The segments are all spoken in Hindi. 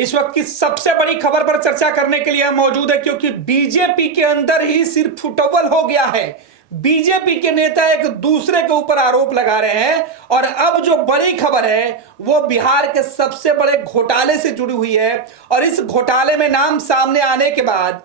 इस वक्त की सबसे बड़ी खबर पर चर्चा करने के लिए मौजूद है, क्योंकि बीजेपी के अंदर ही सिर्फ फुटबॉल हो गया है। बीजेपी के नेता एक दूसरे के ऊपर आरोप लगा रहे हैं और अब जो बड़ी खबर है वो बिहार के सबसे बड़े घोटाले से जुड़ी हुई है। और इस घोटाले में नाम सामने आने के बाद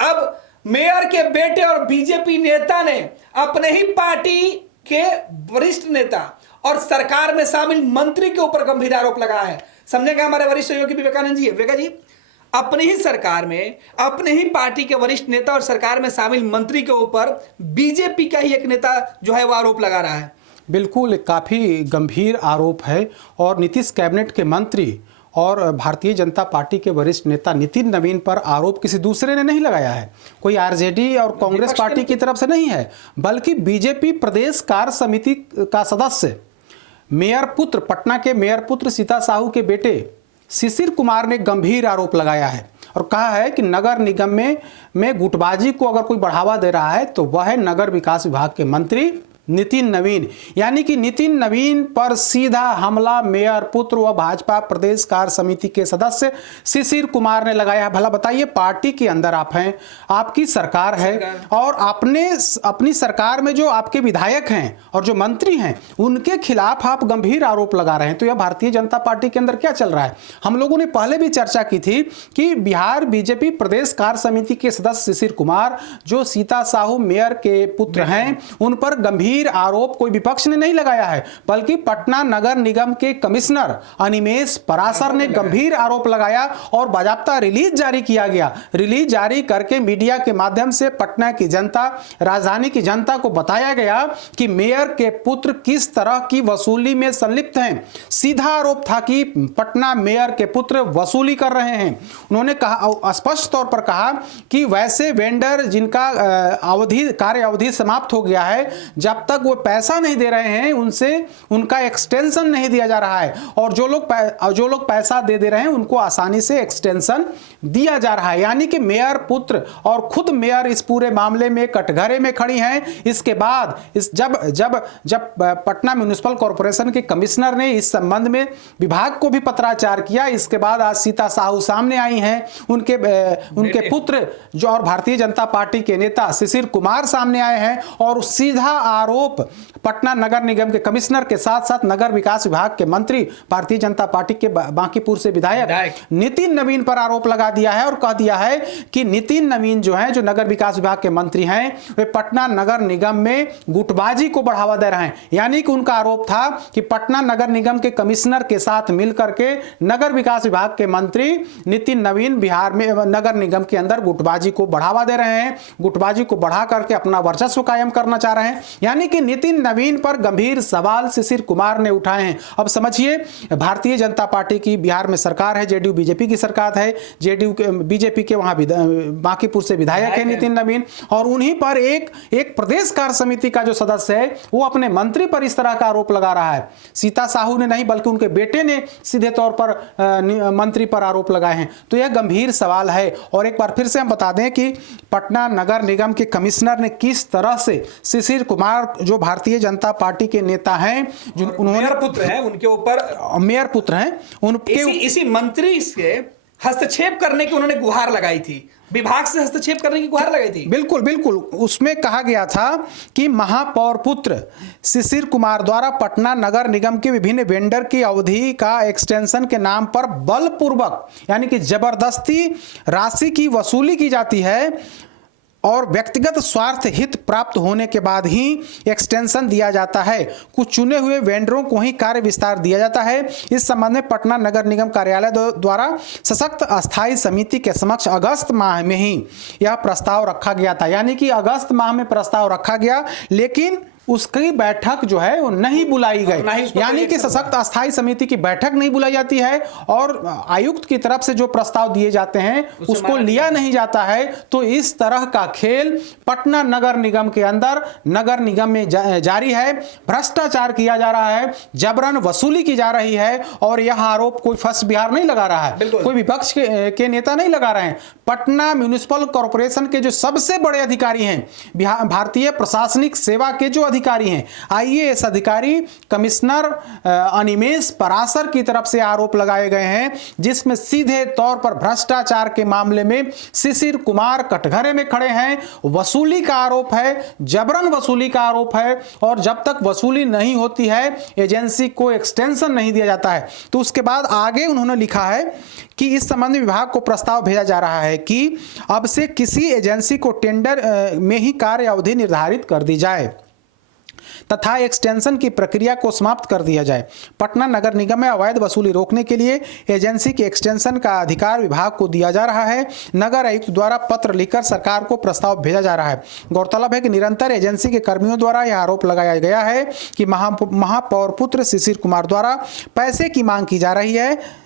अब मेयर के बेटे और बीजेपी नेता ने अपने ही पार्टी के वरिष्ठ नेता और सरकार में शामिल मंत्री के ऊपर गंभीर आरोप लगाया है। समझेंगे हमारे वरिष्ठ सहयोगी विवेकानंद जी। विवेका जी, अपनी ही सरकार में अपने ही पार्टी के वरिष्ठ नेता और सरकार में शामिल मंत्री के ऊपर बीजेपी का ही एक नेता जो है वो आरोप लगा रहा है। बिल्कुल, काफ़ी गंभीर आरोप है और नीतीश कैबिनेट के मंत्री और भारतीय जनता पार्टी के वरिष्ठ नेता नितिन नवीन पर आरोप किसी दूसरे ने नहीं लगाया है। कोई आरजेडी और कांग्रेस पार्टी की तरफ से नहीं है, बल्कि बीजेपी प्रदेश कार्य समिति का सदस्य मेयर पुत्र, पटना के मेयर पुत्र सीता साहू के बेटे शिशिर कुमार ने गंभीर आरोप लगाया है और कहा है कि नगर निगम में गुटबाजी को अगर कोई बढ़ावा दे रहा है तो वह है नगर विकास विभाग के मंत्री नितिन नवीन। यानी कि नितिन नवीन पर सीधा हमला मेयर पुत्र व भाजपा प्रदेश कार्य समिति के सदस्य शिशिर कुमार ने लगाया। भला बताइए, पार्टी के अंदर आप हैं, आपकी सरकार है और अपनी सरकार में जो आपके विधायक हैं और जो मंत्री हैं उनके खिलाफ आप गंभीर आरोप लगा रहे हैं। तो यह भारतीय जनता पार्टी के अंदर क्या चल रहा है? हम लोगों ने पहले भी चर्चा की थी कि बिहार बीजेपी प्रदेश कार्य समिति के सदस्य शिशिर कुमार जो सीता साहू मेयर के पुत्र हैं उन पर गंभीर आरोप कोई विपक्ष ने नहीं लगाया है, बल्कि पटना नगर निगम के कमिश्नर अनिमेष पराशर ने गंभीर आरोप लगाया और बाकायदा रिलीज जारी किया गया। रिलीज जारी करके मीडिया के माध्यम से पटना की जनता, राजधानी की जनता को बताया गया कि मेयर के पुत्र किस तरह की वसूली में संलिप्त हैं। सीधा आरोप था कि पटना मेयर के पुत्र वसूली कर रहे हैं। उन्होंने कहा, स्पष्ट तौर पर कहा कि वैसे वेंडर जिनका कार्य अवधि समाप्त हो गया है, जब तक वो पैसा नहीं दे रहे हैं उनसे उनका एक्सटेंशन नहीं दिया जा रहा है और जो लोग पैसा दे रहे हैं उनको आसानी से एक्सटेंशन दिया जा रहा है। यानी कि मेयर पुत्र और खुद मेयर इस पूरे मामले में कटघरे में खड़ी हैं। इसके बाद जब पटना म्युनिसिपल कॉर्पोरेशन के कमिश्नर ने इस संबंध में विभाग को भी पत्राचार किया, इसके बाद आज सीता साहू सामने आई हैं, उनके पुत्र जो और भारतीय जनता पार्टी के नेता शिशिर कुमार सामने आए हैं और सीधा आरोप पटना नगर निगम के कमिश्नर के साथ साथ नगर विकास विभाग के मंत्री भारतीय जनता पार्टी के बांकीपुर से विधायक नितिन नवीन पर आरोप लगा दिया है और कह दिया है कि नितिन नवीन जो है, जो नगर विकास विभाग के मंत्री हैं, वे पटना नगर निगम में गुटबाजी को बढ़ावा दे रहे हैं। यानी कि उनका आरोप था कि पटना नगर निगम के कमिश्नर के साथ मिलकर के नगर विकास विभाग के मंत्री नितिन नवीन बिहार में नगर निगम के अंदर गुटबाजी को बढ़ावा दे रहे हैं, गुटबाजी को बढ़ा करके अपना वर्चस्व कायम करना चाह रहे हैं। यानी कि नितिन नवीन पर गंभीर सवाल शिशिर कुमार ने उठाए हैं। अब समझिए, भारतीय जनता पार्टी की बिहार में सरकार है, जेडीयू बीजेपी की सरकार है, जेडीयू बीजेपी के वहां बांकीपुर से विधायक है नितिन नवीन, और उन्हीं पर एक प्रदेश कार्य समिति का जो सदस्य है वो अपने मंत्री पर इस तरह का आरोप लगा रहा है। सीता साहू ने नहीं बल्कि उनके बेटे ने सीधे तौर पर मंत्री पर आरोप लगाए हैं। तो यह गंभीर सवाल है। और एक बार फिर से हम बता दें कि पटना नगर निगम के कमिश्नर ने किस तरह से शिशिर कुमार जो भारतीय जनता पार्टी के नेता हैं, जो उन्होंने मेयर पुत्र हैं, उनके ऊपर मेयर पुत्र हैं, उनके इसी मंत्री से हस्तक्षेप करने की उन्होंने गुहार लगाई थी, विभाग से हस्तक्षेप करने की गुहार लगाई थी। बिल्कुल बिल्कुल, उसमें कहा गया था कि महापौर पुत्र शिशिर कुमार द्वारा पटना नगर निगम के विभिन्न वेंडर की अवधि का एक्सटेंशन के नाम पर बलपूर्वक यानी कि जबरदस्ती राशि की वसूली की जाती है और व्यक्तिगत स्वार्थ हित प्राप्त होने के बाद ही एक्सटेंशन दिया जाता है। कुछ चुने हुए वेंडरों को ही कार्य विस्तार दिया जाता है। इस संबंध में पटना नगर निगम कार्यालय द्वारा सशक्त अस्थायी समिति के समक्ष अगस्त माह में ही यह प्रस्ताव रखा गया था। यानी कि अगस्त माह में प्रस्ताव रखा गया, लेकिन उसकी बैठक जो है वो नहीं बुलाई गई। यानी कि सशक्त अस्थायी समिति की बैठक नहीं बुलाई जाती है और आयुक्त की तरफ से जो प्रस्ताव दिए जाते हैं उसको लिया नहीं जाता है। तो इस तरह का खेल पटना नगर निगम के अंदर नगर निगम में जारी है। भ्रष्टाचार किया जा रहा है, जबरन वसूली की जा रही है और यह आरोप कोई फर्स्ट बिहार नहीं लगा रहा है, कोई विपक्ष के नेता नहीं लगा रहे हैं। पटना म्युनिसिपल कॉर्पोरेशन के जो सबसे बड़े अधिकारी हैं, भारतीय प्रशासनिक सेवा के जो अधिकारी हैं। आईएएस अधिकारी कमिश्नर अनिमेष पराशर की तरफ से आरोप लगाए गए हैं, जिसमें सीधे तौर पर भ्रष्टाचार के मामले में शिशिर कुमार कटघरे में खड़े हैं। वसूली का आरोप है, जबरन वसूली का आरोप है, और जब तक वसूली नहीं होती है एजेंसी को एक्सटेंशन नहीं दिया जाता है। तो उसके बाद आगे उन्होंने लिखा है कि इस संबंध में विभाग को प्रस्ताव भेजा जा रहा है कि अब से किसी एजेंसी को टेंडर में ही कार्य अवधि निर्धारित कर दी जाए तथा एक्सटेंशन की प्रक्रिया को समाप्त कर दिया जाए। पटना नगर निगम में अवैध वसूली रोकने के लिए एजेंसी के एक्सटेंशन का अधिकार विभाग को दिया जा रहा है। नगर आयुक्त द्वारा पत्र लिखकर सरकार को प्रस्ताव भेजा जा रहा है। गौरतलब है कि निरंतर एजेंसी के कर्मियों द्वारा यह आरोप लगाया गया है कि महापौर पुत्र शिशिर कुमार द्वारा पैसे की मांग की जा रही है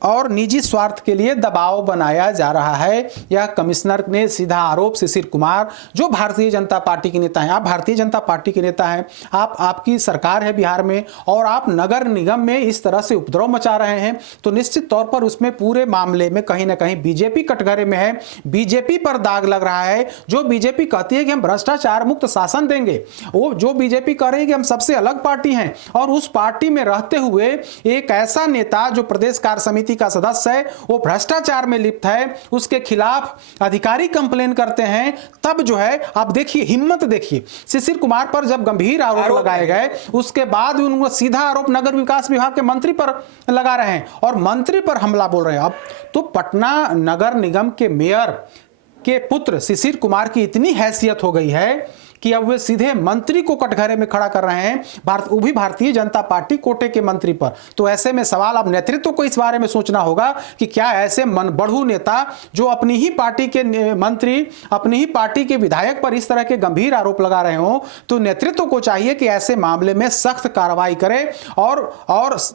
और निजी स्वार्थ के लिए दबाव बनाया जा रहा है। यह कमिश्नर ने सीधा आरोप शिशिर कुमार, जो भारतीय जनता पार्टी के नेता हैं, आप भारतीय जनता पार्टी के नेता हैं, आपकी सरकार है बिहार में, और आप नगर निगम में इस तरह से उपद्रव मचा रहे हैं, तो निश्चित तौर पर उसमें पूरे मामले में कहीं ना कहीं बीजेपी कटघरे में है। बीजेपी पर दाग लग रहा है। जो बीजेपी कहती है कि हम भ्रष्टाचार मुक्त शासन देंगे, वो जो बीजेपी कह रही है कि हम सबसे अलग पार्टी हैं, और उस पार्टी में रहते हुए एक ऐसा नेता जो प्रदेश कार्य समिति का सदस्य है वो भ्रष्टाचार में लिप्त है, उसके खिलाफ अधिकारी कंप्लेन करते हैं, तब जो है आप देखिए हिम्मत देखिए। शिशिर कुमार पर जब गंभीर आरोप लगाए गए उसके बाद उनको सीधा आरोप नगर विकास विभाग के मंत्री पर लगा रहे हैं और मंत्री पर हमला बोल रहे हैं। अब तो पटना नगर निगम के मेयर के पुत्र शिशिर कुमार की इतनी हैसियत हो गई है कि अब वे सीधे मंत्री को कटघरे में खड़ा कर रहे हैं, वो भी भारतीय जनता पार्टी कोटे के मंत्री पर। तो ऐसे में सवाल अब नेतृत्व को इस बारे में सोचना होगा कि क्या ऐसे मन बढ़ू नेता जो अपनी ही पार्टी के मंत्री, अपनी ही पार्टी के विधायक पर इस तरह के गंभीर आरोप लगा रहे हो, तो नेतृत्व को चाहिए कि ऐसे मामले में सख्त कार्रवाई करे, और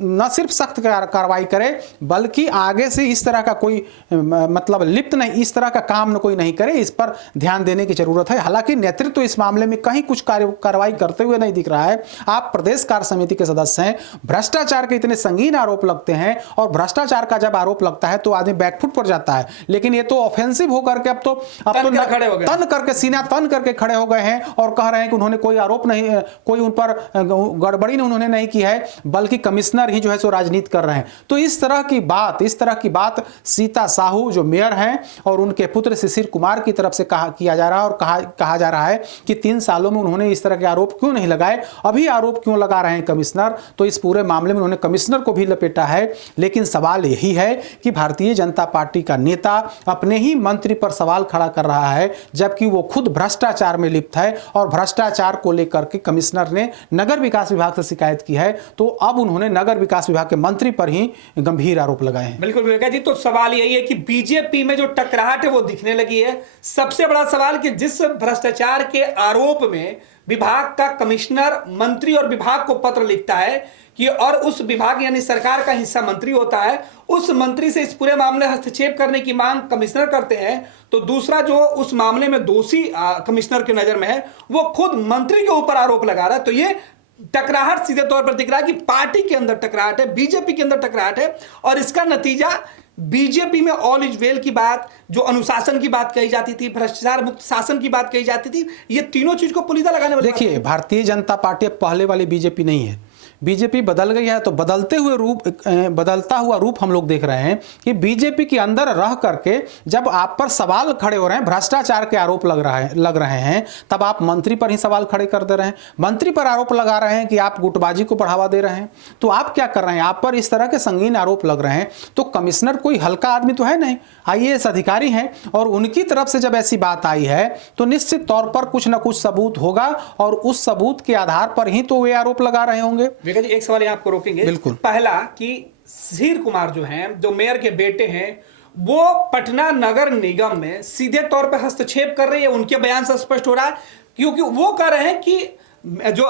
न सिर्फ सख्त कार्रवाई करे बल्कि आगे से इस तरह का कोई मतलब लिप्त नहीं, इस तरह का काम कोई नहीं करे, इस पर ध्यान देने की जरूरत है। हालांकि नेतृत्व इस मामले में कहीं कुछ कार्रवाई करते हुए नहीं दिख रहा है। आप प्रदेश कार्य समिति के सदस्य हैं, भ्रष्टाचार के इतने संगीन आरोप लगते हैं, और भ्रष्टाचार का जब आरोप लगता है तो आदमी बैकफुट पर जाता है, लेकिन ये तो ऑफेंसिव होकर के अब तो तन करके सीना तन करके खड़े हो गए हैं और कह रहे हैं कि उन्होंने कोई आरोप नहीं, कोई उन पर गड़बड़ी उन्होंने नहीं की है, बल्कि कमिश्नर ही जो है सो राजनीति कर रहे हैं। तो इस तरह की बात सीता साहू जो मेयर हैं और उनके पुत्र शिशिर कुमार की तरफ से किया जा रहा है, और कहा जा रहा है कि 3 सालों में उन्होंने इस तरह के आरोप क्यों नहीं लगाए, अभी आरोप क्यों लगा रहे हैं कमिश्नर। तो इस पूरे मामले में उन्होंने कमिश्नर को भी लपेटा है। लेकिन सवाल यही है कि भारतीय जनता पार्टी का नेता अपने ही मंत्री पर सवाल खड़ा कर रहा है, जबकि वो खुद भ्रष्टाचार में लिप्त है, और भ्रष्टाचार को लेकर के कमिश्नर ने नगर विकास विभाग से शिकायत की है। तो अब उन्होंने नगर विकास विभाग के मंत्री पर ही गंभीर आरोप लगाए हैं। बिल्कुल विवेका जी, तो सवाल यही है कि बीजेपी में जो टकराहट है वो दिखने लगी है। सबसे बड़ा सवाल कि जिस भ्रष्टाचार के आरोप में विभाग का कमिश्नर मंत्री और विभाग को पत्र लिखता है कि, और उस विभाग यानी सरकार का हिस्सा मंत्री होता है, उस मंत्री से इस पूरे मामले हस्तक्षेप करने की मांग कमिश्नर करते हैं, तो दूसरा जो उस मामले में दोषी कमिश्नर की नजर में है वो खुद मंत्री के ऊपर आरोप लगा रहा है। तो ये टकराहट सीधे तौर पर दिख रहा है कि पार्टी के अंदर टकराहट है, बीजेपी के अंदर टकराहट है, और इसका नतीजा बीजेपी में ऑल इज वेल की बात, जो अनुशासन की बात कही जाती थी, भ्रष्टाचार मुक्त शासन की बात कही जाती थी, ये तीनों चीज को पुलिदा लगाने वाली। देखिए, भारतीय जनता पार्टी पहले वाली बीजेपी नहीं है। बीजेपी बदल गई है, तो बदलता हुआ रूप हम लोग देख रहे हैं कि बीजेपी के अंदर रह करके जब आप पर सवाल खड़े हो रहे हैं, भ्रष्टाचार के आरोप लग रहे हैं, तब आप मंत्री पर ही सवाल खड़े कर दे रहे हैं, मंत्री पर आरोप लगा रहे हैं कि आप गुटबाजी को बढ़ावा दे रहे हैं। तो आप क्या कर रहे हैं, आप पर इस तरह के संगीन आरोप लग रहे हैं, तो कमिश्नर कोई हल्का आदमी तो है नहीं, आईएएस अधिकारी हैं, और उनकी तरफ से जब ऐसी बात आई है तो निश्चित तौर पर कुछ ना कुछ सबूत होगा, और उस सबूत के आधार पर ही तो वे आरोप लगा रहे होंगे। विवेका जी, एक सवाल यहाँ आपको रोकेंगे। बिल्कुल। पहला कि शिशिर कुमार जो हैं, जो मेयर के बेटे हैं, वो पटना नगर निगम में सीधे तौर पर हस्तक्षेप कर रहे हैं, उनके बयान से स्पष्ट हो रहा है, क्योंकि वो कह रहे हैं कि जो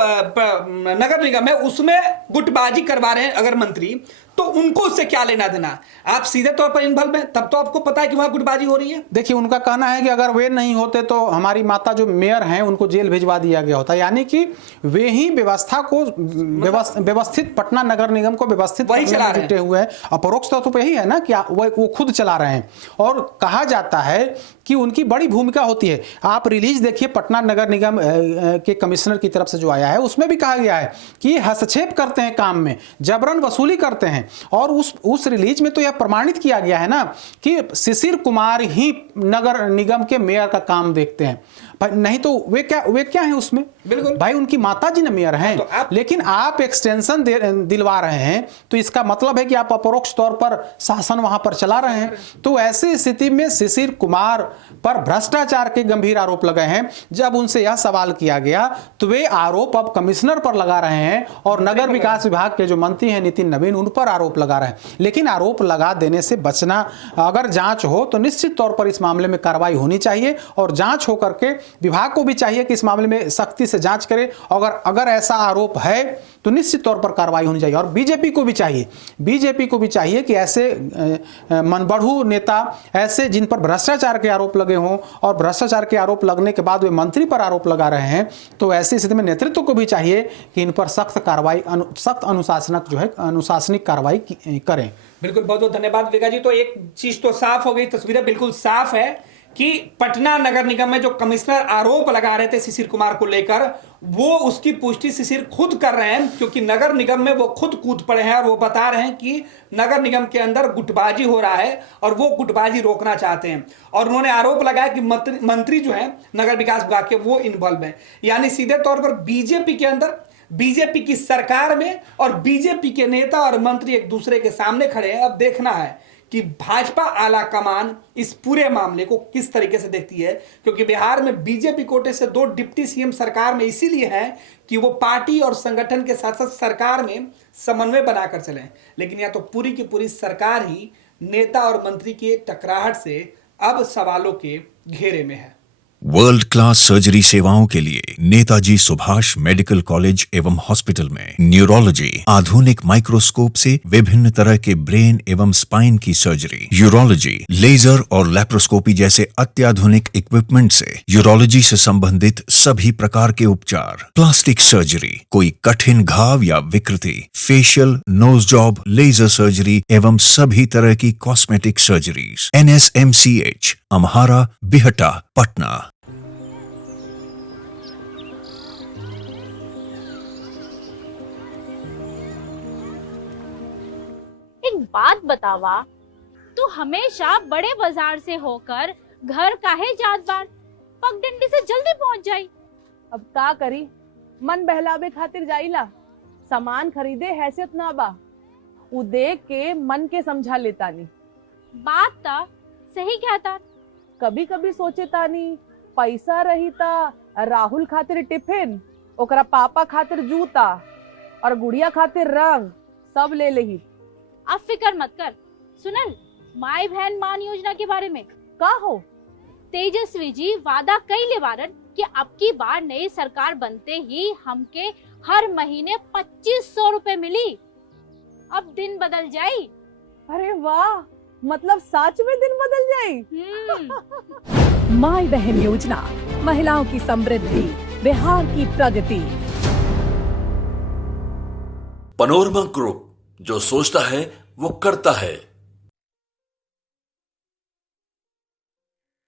नगर निगम है उसमें गुटबाजी करवा रहे हैं अगर मंत्री, तो उनको उससे क्या लेना देना। आप सीधे तौर पर इन्वॉल्व हैं, तब तो आपको पता है कि वहां गुटबाजी हो रही है। देखिए, उनका कहना है कि अगर वे नहीं होते तो हमारी माता जो मेयर हैं उनको जेल भिजवा दिया गया होता, यानी कि वे ही व्यवस्था को व्यवस्थित, पटना नगर निगम को व्यवस्थित जुटे हुए हैं। अपरोक्ष तौर पर यही है ना कि वो खुद चला रहे हैं। और कहा जाता है कि उनकी बड़ी भूमिका होती है। आप रिलीज देखिए पटना नगर निगम के कमिश्नर की तरफ से जो आया है, उसमें भी कहा गया है कि हस्तक्षेप करते हैं काम में, जबरन वसूली करते हैं। और उस रिलीज में तो यह प्रमाणित किया गया है ना कि शिशिर कुमार ही नगर निगम के मेयर का काम देखते हैं। नहीं तो वे क्या हैं उसमें? बिल्कुल भाई उनकी माता जी ने मेयर हैं। तो लेकिन आप एक्सटेंशन दिलवा रहे हैं तो इसका मतलब है कि आप अपरोक्ष तौर पर शासन वहां पर चला रहे हैं। तो ऐसी स्थिति में शिशिर कुमार पर भ्रष्टाचार के गंभीर आरोप लगे हैं। जब उनसे यह सवाल किया गया तो वे आरोप अब कमिश्नर पर लगा रहे हैं और नगर विकास विभाग के जो मंत्री हैं नितिन नवीन, उन पर आरोप लगा रहे हैं। लेकिन आरोप लगा देने से बचना, अगर जांच हो तो निश्चित तौर पर इस मामले में कार्रवाई होनी चाहिए और जांच होकर के विभाग को भी चाहिए कि इस मामले में सख्ती से जांच करे। अगर ऐसा आरोप है तो निश्चित तौर पर कार्रवाई होनी चाहिए। और बीजेपी को भी चाहिए कि ऐसे मनबढ़ू नेता, ऐसे जिन पर भ्रष्टाचार के आरोप लगे हों और भ्रष्टाचार के आरोप लगने के बाद वे मंत्री पर आरोप लगा रहे हैं, तो ऐसी स्थिति में नेतृत्व को भी चाहिए कि इन पर सख्त अनुशासनिक कार्रवाई करें। बिल्कुल, बहुत बहुत धन्यवाद विका जी। तो एक चीज तो साफ हो गई, तस्वीरें बिल्कुल साफ है कि पटना नगर निगम में जो कमिश्नर आरोप लगा रहे थे शिशिर कुमार को लेकर, वो उसकी पुष्टि शिशिर खुद कर रहे हैं, क्योंकि नगर निगम में वो खुद कूद पड़े हैं और वो बता रहे हैं कि नगर निगम के अंदर गुटबाजी हो रहा है और वो गुटबाजी रोकना चाहते हैं। और उन्होंने आरोप लगाया कि मंत्री जो है नगर विकास विभाग के, वो इन्वॉल्व है। यानी सीधे तौर पर बीजेपी के अंदर, बीजेपी की सरकार में और बीजेपी के नेता और मंत्री एक दूसरे के सामने खड़े हैं। अब देखना है कि भाजपा आला कमान इस पूरे मामले को किस तरीके से देखती है, क्योंकि बिहार में बीजेपी कोटे से 2 डिप्टी सीएम सरकार में इसीलिए है कि वो पार्टी और संगठन के साथ साथ सरकार में समन्वय बनाकर चले। लेकिन या तो पूरी की पूरी सरकार ही नेता और मंत्री की टकराहट से अब सवालों के घेरे में है। वर्ल्ड क्लास सर्जरी सेवाओं के लिए नेताजी सुभाष मेडिकल कॉलेज एवं हॉस्पिटल में न्यूरोलॉजी, आधुनिक माइक्रोस्कोप से विभिन्न तरह के ब्रेन एवं स्पाइन की सर्जरी, यूरोलॉजी, लेजर और लैप्रोस्कोपी जैसे अत्याधुनिक इक्विपमेंट से यूरोलॉजी से संबंधित सभी प्रकार के उपचार, प्लास्टिक सर्जरी, कोई कठिन घाव या विकृति, facial, nose job, laser surgery एवं सभी तरह की कॉस्मेटिक सर्जरीज। NSMCH, अम्हारा, बिहटा, पटना। एक बात बतावा, तू हमेशा बड़े बाजार से होकर घर काहे जात बार? पगडंडी से जल्दी पहुंच जाई। अब का करी, मन बहलावे खातिर जाइला। सामान खरीदे हैसियत ना बा, उ देख के मन के समझा लेता नी। बात ता सही कहता। कभी कभी सोचे तानी पैसा रही ता राहुल खातिर टिफिन, ओकरा पापा खातिर जूता और गुड़िया खातिर रंग सब ले लेही। अब फिकर मत कर। सुनल माई बहन मान योजना के बारे में का हो? तेजस्वी जी वादा कइले बारन कि अब की बार नई सरकार बनते ही हमके हर महीने 2500 रुपए मिली। अब दिन बदल जाई। अरे वाह, मतलब सच में दिन बदल जाई। माई बहन योजना, महिलाओं की समृद्धि, बिहार की प्रगति। पैनोरमा ग्रुप, जो सोचता है वो करता है।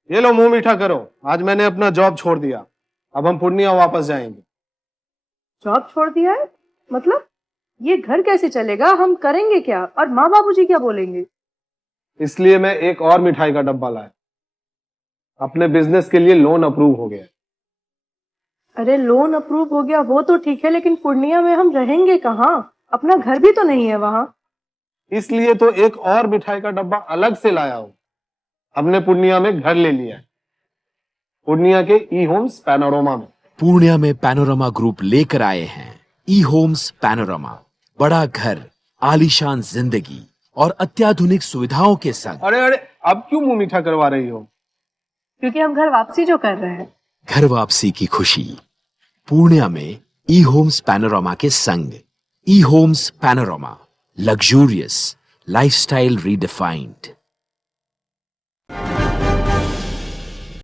ये लो मुंह मीठा करो, आज मैंने अपना जॉब छोड़ दिया। अब हम पूर्णिया वापस जाएंगे। जॉब छोड़ दिया है? मतलब ये घर कैसे चलेगा? हम करेंगे क्या? और माँ बाबूजी क्या बोलेंगे? इसलिए मैं एक और मिठाई का डब्बा लाया। अपने बिजनेस के लिए लोन अप्रूव हो गया। अरे लोन अप्रूव हो गया वो तो ठीक है, लेकिन पूर्णिया में हम रहेंगे कहाँ? अपना घर भी तो नहीं है वहाँ। इसलिए तो एक और मिठाई का डब्बा अलग से लाया हूँ। हमने पूर्णिया में घर ले लिया है, पूर्णिया के ई होम्स पैनोरमा में। पूर्णिया में पैनोरमा ग्रुप लेकर आए हैं ई होम्स पैनोरमा। बड़ा घर, आलीशान जिंदगी और अत्याधुनिक सुविधाओं के संग। अरे अब क्यों मुंह मीठा करवा रही हो? क्योंकि हम घर वापसी जो कर रहे हैं। घर वापसी की खुशी पूर्णिया में ई होम्स पैनोरमा के संग। ई homes panorama, luxurious lifestyle redefined.